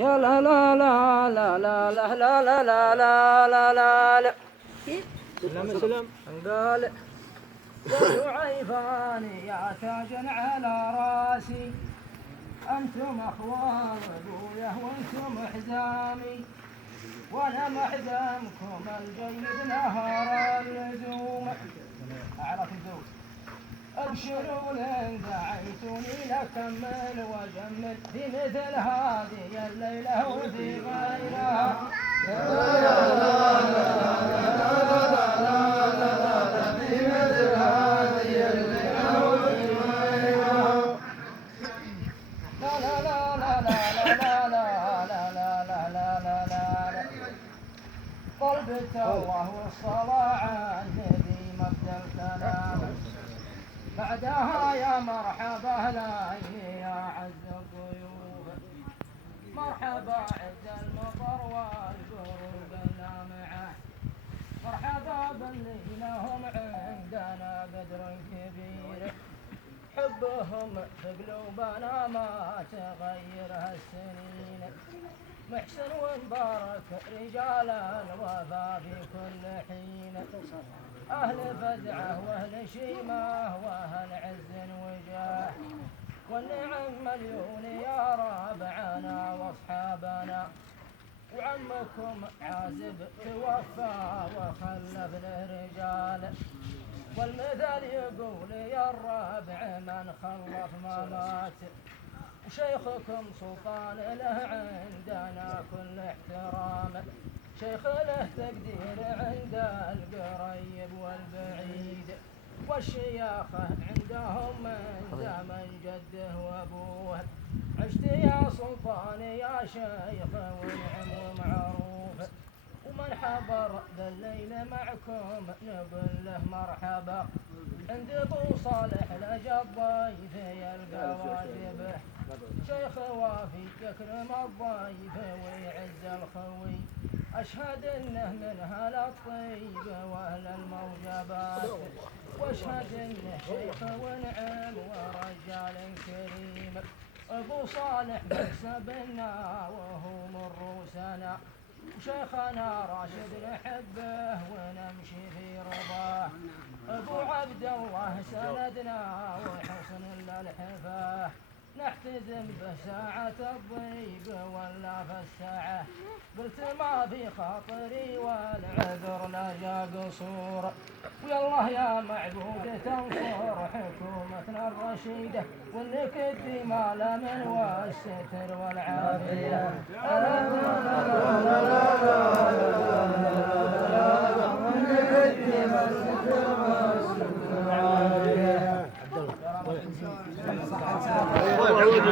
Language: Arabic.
يا لا لا لا لا لا لا لا لا لا لا لا لا لا سلام قال وشعيفان يا تاج على راسي أنتم أخوان أبويا وأنتم حزامي وأنا محزامكم الجيد نهار اللزوم أعرف الزوج أبشروا لن دعيتوني لكمل وجمل في مثل هذه الليلة وفي غيرها قلبت الله والصلاة على النبي مبدأ الكلام بعدها يا مرحبا لي يا عز الضيوف مرحبا عز المطر والقرب اللامعة مرحبا باللي لهم عندنا قدر كبير حبهم في قلوبنا ما تغيرها السنين محسن ومبارك رجال الوفا في كل حين أهل فزعة وأهل شيمة وأهل عز وجاه والنعم مليون يا رابعنا واصحابنا وعمكم عازب توفى وخلف له رجال والمثل يقول يا الرابع من خلف ما مات وشيخكم سلطان له عندنا كل احترام شيخ له تقدير عند القريب والبعيد والشياخة عندهم من زمن جده وابوه عشت يا سلطان يا شيخ ونعم ومعروف ومن حضر بالليل معكم نقول له مرحبا عند ابو صالح لجى الضيف يلقى واجبه شيخ وافي يكرم الضيف ويعز الخوي أشهد إنه من أهل الطيب وأهل الموجبات وأشهد إنه شيخ ونعم ورجال كريم أبو صالح مكسبنا وهو من روسنا وشيخنا راشد نحبه ونمشي في رضاه أبو عبد الله سندنا وحسن للحفاه نحتزم بساعة الضيق ولا في الساعة قلت ما في خاطري والعذر لا جا قصور ويالله يا معبود تنصر حكومتنا الرشيدة وانك الدمال من والستر والعافية